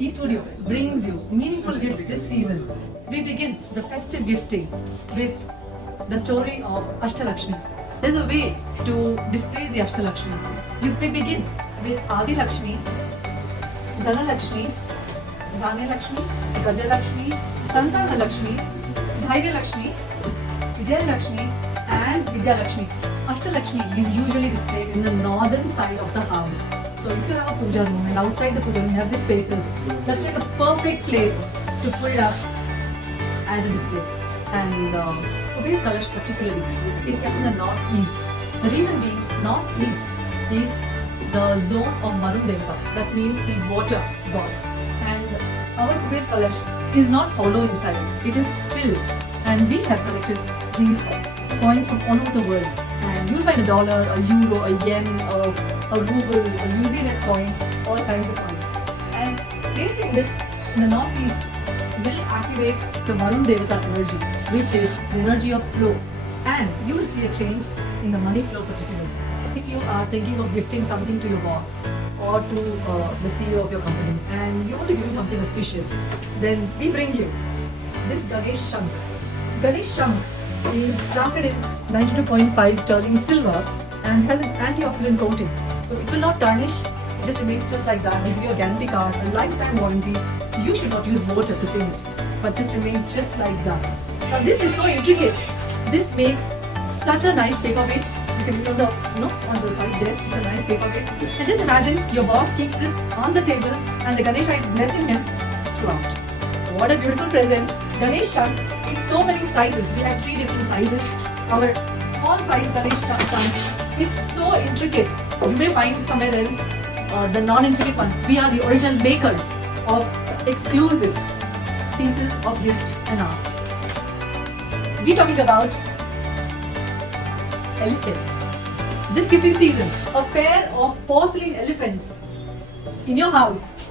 eStudio brings you meaningful gifts this season. We begin the festive gifting with the story of Ashtalakshmi. There's a way to display the Ashtalakshmi. We begin with Adi Lakshmi, Dhana Lakshmi, Dhanya Lakshmi, Gadya Lakshmi, Santana Lakshmi, Dhairya Lakshmi, Vijaya Lakshmi, and Vidya Lakshmi. Ashtalakshmi is usually displayed in the northern side of the house. So if you have a puja room and outside the puja room you have these spaces, that's like a perfect place to put it up as a display. And Kuber Kalash particularly is kept in the northeast. The reason being, northeast is the zone of Varun Devata. That means the water god. And our Kuber Kalash is not hollow inside. It is filled. And we have collected these coins from all over the world. And you'll find a dollar, a euro, a yen, a ruble, a New Zealand coin, all kinds of coins. And placing this in the northeast will activate the Varun Devata energy, which is the energy of flow. And you will see a change in the money flow particularly. If you are thinking of gifting something to your boss or to the CEO of your company and you want to give him something auspicious, then we bring you this Ganesh Shank. Ganesh Shank is crafted in 92.5 sterling silver and has an antioxidant coating. So it will not tarnish, it just remains just like that. We give you a guarantee card, a lifetime warranty. You should not use water to clean it, but just remains just like that. Now this is so intricate. This makes such a nice paperweight. You can leave it on the side desk. It's a nice paperweight. And just imagine your boss keeps this on the table and the Ganesha is blessing him throughout. What a beautiful present. Ganesh Shank in so many sizes. We have 3 different sizes. Our small size Ganesh Shank is so intricate. You may find somewhere else the non-intricate one. We are the original makers of exclusive pieces of gift and art. We're talking about elephants. This gifting season, a pair of porcelain elephants in your house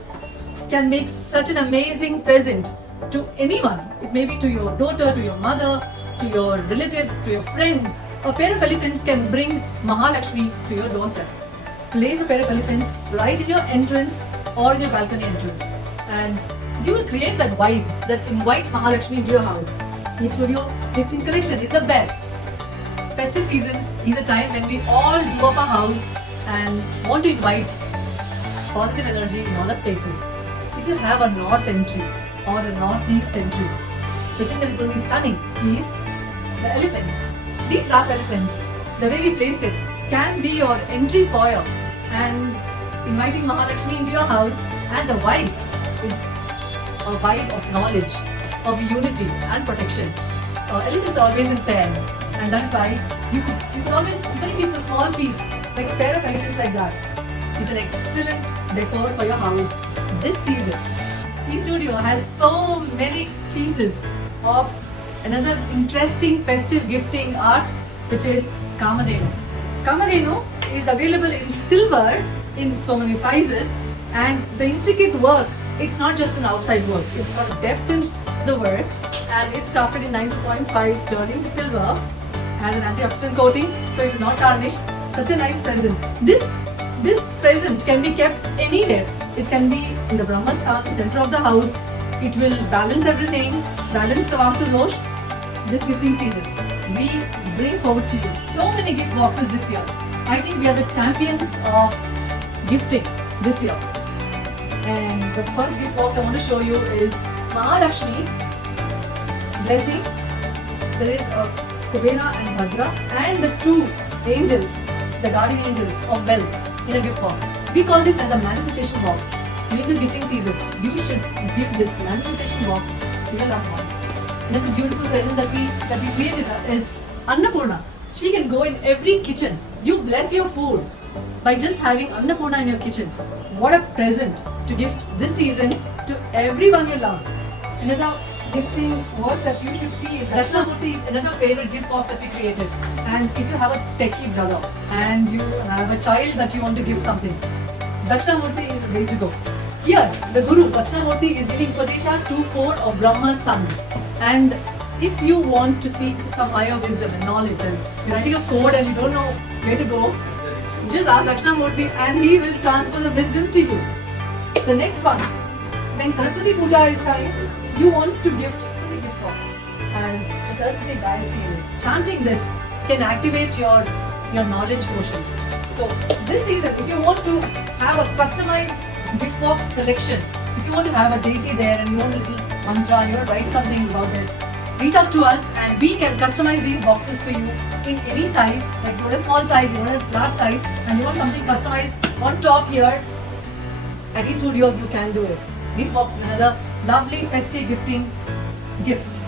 can make such an amazing present to anyone. It may be to your daughter, to your mother, to your relatives, to your friends. A pair of elephants can bring Mahalakshmi to your doorstep. Place a pair of elephants right in your entrance or in your balcony entrance, and you will create that vibe that invites Mahalakshmi into your house. eStudio gifting collection is the best. Festive season is a time when we all do up our house and want to invite positive energy in all our spaces. If you have a north entry or a northeast entry, the thing that is going to be stunning is the elephants. These brass elephants, the way we placed it, can be your entry foyer and inviting Mahalakshmi into your house. And the vibe is a vibe of knowledge, of unity and protection. Elephants are always in pairs, and that is why you could always, even if it's a small piece, like a pair of elephants like that, is an excellent decor for your house this season. eStudio has so many pieces of another interesting festive gifting art, which is Kamadhenu. Kamadhenu is available in silver in so many sizes, and the intricate work, it's not just an outside work, it's got depth in the work, and it's crafted in 90.5 sterling silver, has an antioxidant coating, so it will not tarnish. Such a nice present. This present can be kept anywhere. It can be in the Brahmasthan, center of the house. It will balance everything, balance the Vastu Dosh. This gifting season, we bring forward to you so many gift boxes this year. I think we are the champions of gifting this year. And the first gift box I want to show you is Mahalakshmi blessing. There is a Kubera and Bhadra and the 2 angels, the guardian angels of wealth in a gift box. We call this as a manifestation box. During this gifting season, you should give this manifestation box to your loved ones. Another beautiful present that we created is Annapurna. She can go in every kitchen. You bless your food by just having Annapurna in your kitchen. What a present to gift this season to everyone you love. Another gifting work that you should see is Dakshinamurti is another favorite gift box that we created. And if you have a techie brother and you have a child that you want to give something, Dakshinamurti is the way to go. Here, the Guru, Dakshinamurti, is giving Upadesha to 4 of Brahma's sons. And if you want to seek some higher wisdom and knowledge and you're writing a code and you don't know where to go, just ask Dakshinamurti and he will transfer the wisdom to you. The next one when Saraswati Puja is coming, you want to gift the gift box. And the Saraswati Gayatri, chanting this can activate your knowledge quotient. So this season, if you want to have a customized gift box collection, if you want to have a deity there and you want a little mantra, you want to write something about it, reach out to us and we can customize these boxes for you in any size. Like you want a small size, you want a large size, and you want something customized on top here. At eStudio, you can do it. Gift box is another lovely festive gifting gift.